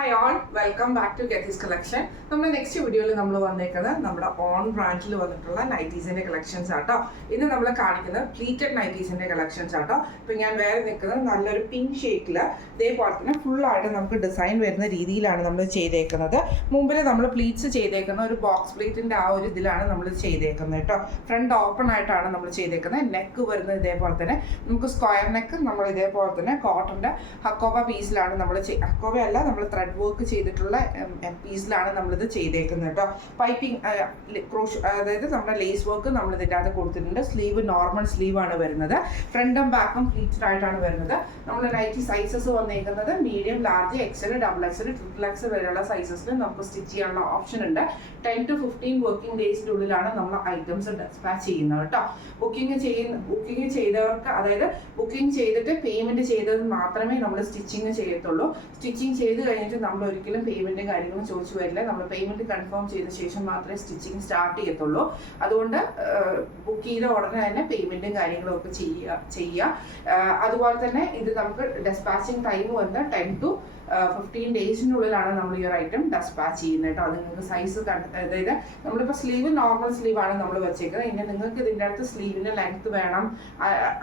Hi all, welcome back to ഗെത്തീസ് collection. നമ്മുടെ next വീഡിയോയിൽ നമ്മൾ വന്നേക്കുന്നത് നമ്മുടെ ഓൺ ബ്രാൻഡിൽ വന്നിട്ടുള്ള നൈറ്റീസിന്റെ കളക്ഷൻസ് ആട്ടോ. ഇന്ന് നമ്മൾ കാണിക്കുന്നത് പ്ലീറ്റഡ് നൈറ്റീസിന്റെ കളക്ഷൻസ് ആട്ടോ. ഇപ്പം ഞാൻ വേറെ നിൽക്കുന്നത് നല്ലൊരു പിങ്ക് ഷെയ്ഡിൽ ഇതേപോലെ തന്നെ ഫുള്ളായിട്ട് നമുക്ക് ഡിസൈൻ വരുന്ന രീതിയിലാണ് നമ്മൾ ചെയ്തേക്കുന്നത്. മുമ്പിൽ നമ്മൾ പ്ലീറ്റ്സ് ചെയ്തേക്കുന്ന ഒരു ബോക്സ് പ്ലീറ്റിന്റെ ആ ഒരു ഇതിലാണ് നമ്മൾ ചെയ്തേക്കുന്നത് കേട്ടോ. ഫ്രണ്ട് ഓപ്പൺ ആയിട്ടാണ് നമ്മൾ ചെയ്തേക്കുന്നത്. നെക്ക് വരുന്നത് ഇതേപോലെ തന്നെ നമുക്ക് സ്ക്വയർ നെക്ക് നമ്മൾ ഇതേപോലെ തന്നെ കോട്ടന്റെ ഹക്കോബ പീസിലാണ് നമ്മൾ ഹക്കോബ അല്ല, നമ്മൾ ത്രെഡ് വർക്ക് ചെയ്തിട്ടുള്ള പീസിലാണ് നമ്മളിത് ചെയ്തേക്കുന്നത് കേട്ടോ. പൈപ്പിംഗ് അതായത് നമ്മുടെ ലേസ് വർക്ക് നമ്മൾ ഇതിൻ്റെ അകത്ത് കൊടുത്തിട്ടുണ്ട്. സ്ലീവ് നോർമൽ സ്ലീവ് ആണ് വരുന്നത്. ഫ്രണ്ടും ബാക്കും പ്ലീറ്റഡ് ആയിട്ടാണ് വരുന്നത്. നമ്മൾ നൈറ്റി സൈസസ് വന്നേക്കുന്നത് medium, large, XL, double XL, triple XL വരെയുള്ള സൈസസിൽ നമുക്ക് സ്റ്റിച്ച് ചെയ്യാനുള്ള ഓപ്ഷൻ ഉണ്ട്. 10 to 15 വർക്കിംഗ് ഡേയ്സിൻ്റെ ഉള്ളിലാണ് നമ്മൾ ഐറ്റംസ് ഡിസ്പാച്ച് ചെയ്യുന്നത് കേട്ടോ. ബുക്കിംഗ് ചെയ്തവർക്ക്, അതായത് ബുക്കിംഗ് ചെയ്തിട്ട് പേയ്മെന്റ് ചെയ്തത് മാത്രമേ നമ്മൾ സ്റ്റിച്ചിങ് ചെയ്യത്തുള്ളൂ. സ്റ്റിച്ചിങ് ചെയ്ത് കഴിഞ്ഞിട്ട് നമ്മൾ ഒരിക്കലും പേയ്മെന്റും കാര്യങ്ങളും ചോദിച്ചു വരില്ല. നമ്മൾ പേയ്മെന്റ് കൺഫേം ചെയ്ത ശേഷം മാത്രമേ സ്റ്റിച്ചിങ് സ്റ്റാർട്ട് ചെയ്യത്തുള്ളൂ. അതുകൊണ്ട് ബുക്ക് ചെയ്ത ഉടനെ തന്നെ പേയ്മെന്റും കാര്യങ്ങളും ഒക്കെ ചെയ്യുക. അതുപോലെ തന്നെ ഇത് നമുക്ക് ഡെസ്പാച്ചിങ് ടൈം വന്ന് 10 to 15 ഡേയ്സിനുള്ളിലാണ് നമ്മൾ ഈ ഒരു ഐറ്റം ഡെസ്പാച്ച് ചെയ്യുന്നത് കേട്ടോ. അത് നിങ്ങൾക്ക് സൈസ് അതായത് നമ്മളിപ്പോൾ സ്ലീവ് നോർമൽ സ്ലീവാണ് നമ്മൾ വെച്ചേക്കുന്നത്. ഇനി നിങ്ങൾക്ക് ഇതിൻ്റെ അടുത്ത് സ്ലീവിൻ്റെ ലെങ്ത് വേണം,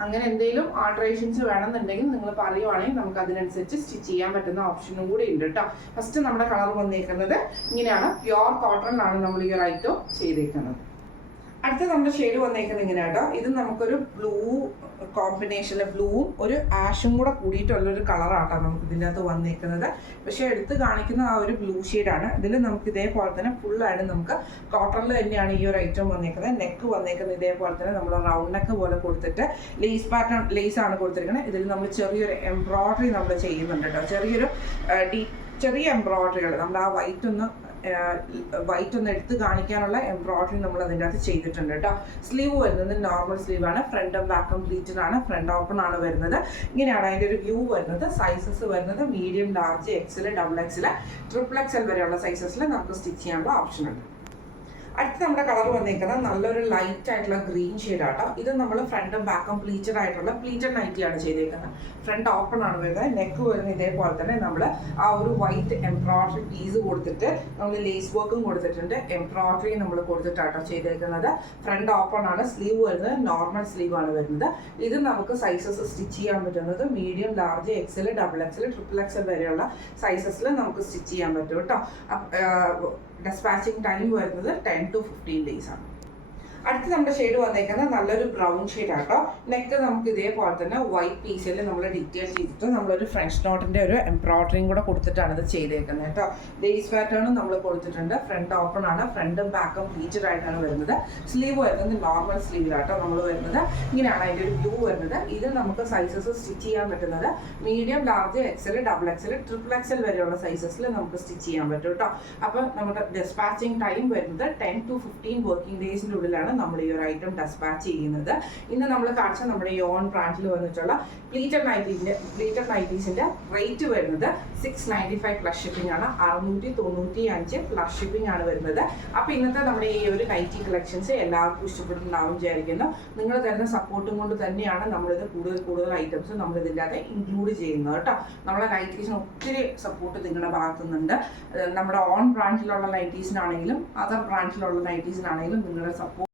അങ്ങനെ എന്തെങ്കിലും ആൾട്രേഷൻസ് വേണമെന്നുണ്ടെങ്കിൽ നിങ്ങൾ പറയുവാണെങ്കിൽ നമുക്ക് അതിനനുസരിച്ച് സ്റ്റിച്ച് ചെയ്യാൻ പറ്റുന്ന ഓപ്ഷനും കൂടി ഉണ്ട് കേട്ടോ. ഫസ്റ്റ് നമ്മുടെ കളർ വന്നേക്കുന്നത് ഇങ്ങനെയാണ്. പ്യുവർ കോട്ടണിലാണ് നമ്മൾ ഈ ഒരു ഐറ്റം ചെയ്തേക്കുന്നത്. അടുത്ത നമ്മുടെ ഷെയ്ഡ് വന്നേക്കുന്നത് ഇങ്ങനെയാട്ടോ. ഇത് നമുക്കൊരു ബ്ലൂ കോമ്പിനേഷനിൽ ബ്ലൂവും ഒരു ആഷും കൂടെ കൂടിയിട്ടുള്ളൊരു കളറാട്ടോ നമുക്ക് ഇതിൻ്റെ അകത്ത് വന്നേക്കുന്നത്. പക്ഷെ എടുത്ത് കാണിക്കുന്ന ആ ഒരു ബ്ലൂ ഷെയ്ഡാണ്. ഇതിൽ നമുക്ക് ഇതേപോലെ തന്നെ ഫുള്ളായിട്ട് നമുക്ക് കോട്ടണിൽ തന്നെയാണ് ഈ ഒരു ഐറ്റം വന്നേക്കുന്നത്. നെക്ക് വന്നേക്കുന്നത് ഇതേപോലെ തന്നെ നമ്മൾ റൗണ്ട് നെക്ക് പോലെ കൊടുത്തിട്ട് ലേസ് പാറ്റേൺ ലേസ് ആണ് കൊടുത്തിരിക്കുന്നത്. ഇതിൽ നമ്മൾ ചെറിയൊരു എംബ്രോയ്ഡറി നമ്മൾ ചെയ്യുന്നുണ്ട് കേട്ടോ. ചെറിയ എംബ്രോയ്ഡറികൾ നമ്മൾ ആ വൈറ്റ് ഒന്ന് എടുത്ത് കാണിക്കാനുള്ള എംബ്രോയ്ഡറി നമ്മൾ അതിൻ്റെ അകത്ത് ചെയ്തിട്ടുണ്ട് കേട്ടോ. സ്ലീവ് വരുന്നത് നോർമൽ സ്ലീവാണ്. ഫ്രണ്ടും ബാക്കും പ്ലീറ്റഡ് ആണ്. ഫ്രണ്ട് ഓപ്പൺ ആണ് വരുന്നത്. ഇങ്ങനെയാണ് അതിൻ്റെ ഒരു വ്യൂ വരുന്നത്. സൈസസ് വരുന്നത് medium, large, XL, double XL, triple XL വരെയുള്ള സൈസസിൽ നമുക്ക് സ്റ്റിച്ച് ചെയ്യാനുള്ള ഓപ്ഷൻ ഉണ്ട്. അടുത്ത് നമ്മുടെ കളർ വന്നേക്കുന്നത് നല്ലൊരു ലൈറ്റ് ആയിട്ടുള്ള ഗ്രീൻ ഷെയ്ഡാട്ടോ. ഇത് നമ്മൾ ഫ്രണ്ടും ബാക്കും പ്ലീറ്റഡ് ആയിട്ടുള്ള പ്ലീറ്റഡ് നൈറ്റിയാണ് ചെയ്തേക്കുന്നത്. ഫ്രണ്ട് ഓപ്പൺ ആണ് വരുന്നത്. നെക്ക് വരുന്നത് ഇതേപോലെ തന്നെ നമ്മൾ ആ ഒരു വൈറ്റ് എംബ്രോയ്ഡറി പീസ് കൊടുത്തിട്ട് നമ്മൾ ലേസ് വർക്കും കൊടുത്തിട്ടുണ്ട്. എംബ്രോയ്ഡറി നമ്മൾ കൊടുത്തിട്ടാട്ടോ ചെയ്തേക്കുന്നത്. ഫ്രണ്ട് ഓപ്പൺ ആണ്. സ്ലീവ് വരുന്നത് നോർമൽ സ്ലീവ് ആണ് വരുന്നത്. ഇത് നമുക്ക് സൈസസ് സ്റ്റിച്ച് ചെയ്യാൻ പറ്റുന്നത് medium, large, XL, double XL, triple XL വരെയുള്ള സൈസസിൽ നമുക്ക് സ്റ്റിച്ച് ചെയ്യാൻ പറ്റും കേട്ടോ. ഡെസ്പാച്ചിങ് ടൈം വരുന്നത് 10 to 15 ഡേയ്സ് ആണ്. അടുത്ത് നമ്മുടെ ഷെയ്ഡ് വന്നേക്കുന്നത് നല്ലൊരു ബ്രൗൺ ഷെയ്ഡ് ആട്ടോ. നെക്ക് നമുക്ക് ഇതേപോലെ തന്നെ വൈറ്റ് പീസിൽ നമ്മൾ ഡീറ്റെയിൽ ചെയ്തിട്ട് നമ്മളൊരു ഫ്രഞ്ച് നോട്ടിന്റെ ഒരു എംബ്രോയ്ഡറിയും കൂടെ കൊടുത്തിട്ടാണ് ഇത് ചെയ്തേക്കുന്നത് കേട്ടോ. ലേസ് പാറ്റേണും നമ്മൾ കൊടുത്തിട്ടുണ്ട്. ഫ്രണ്ട് ഓപ്പൺ ആണ്. ഫ്രണ്ടും ബാക്കും പ്ലീറ്റഡ് ആയിട്ടാണ് വരുന്നത്. സ്ലീവ് വരുന്നത് നോർമൽ സ്ലീവിലാട്ടോ നമ്മൾ വരുന്നത്. ഇങ്ങനെയാണ് അതിൻ്റെ ഒരു വ്യൂ വരുന്നത്. ഇത് നമുക്ക് സൈസസ് സ്റ്റിച്ച് ചെയ്യാൻ പറ്റുന്നത് medium, large, XL, double XL, triple XL വരെയുള്ള സൈസസിൽ നമുക്ക് സ്റ്റിച്ച് ചെയ്യാൻ പറ്റും കേട്ടോ. അപ്പോൾ നമ്മുടെ ഡെസ്പാച്ചിങ് ടൈം വരുന്നത് 10 to 15 വർക്കിംഗ് ഡേയ്സിനുള്ളിലാണ് നമ്മൾ ഈ ഒരു ഐറ്റം ഡെസ്പാച്ച് ചെയ്യുന്നത്. ഇന്ന് നമ്മൾ കാണിച്ച നമ്മുടെ ഈ ഓൺ ബ്രാൻഡിൽ വന്നിട്ടുള്ള പ്ലീറ്റഡ് നൈറ്റീസിന്റെ റേറ്റ് വരുന്നത് 695 പ്ലസ് ഷിപ്പിംഗ് ആണ്. 695 പ്ലസ് ഷിപ്പിംഗ് ആണ് വരുന്നത്. അപ്പോൾ ഇന്നത്തെ നമ്മുടെ ഈ ഒരു നൈറ്റി കളക്ഷൻസ് എല്ലാവർക്കും ഇഷ്ടപ്പെടുന്നുണ്ടാവും വിചാരിക്കുന്നു. നിങ്ങൾ തരുന്ന സപ്പോർട്ടും കൊണ്ട് തന്നെയാണ് നമ്മളിത് കൂടുതൽ ഐറ്റംസ് നമ്മൾ ഇതിൻ്റെ അകത്ത് ഇൻക്ലൂഡ് ചെയ്യുന്നത് കേട്ടോ. നമ്മുടെ നൈറ്റീസിന് ഒത്തിരി സപ്പോർട്ട് നിങ്ങളുടെ ഭാഗത്തു നിന്നുണ്ട്. നമ്മുടെ ഓൺ ബ്രാൻഡിലുള്ള നൈറ്റീസിനാണെങ്കിലും അതർ ബ്രാൻഡിലുള്ള നൈറ്റീസിനാണെങ്കിലും നിങ്ങളുടെ സപ്പോർട്ട്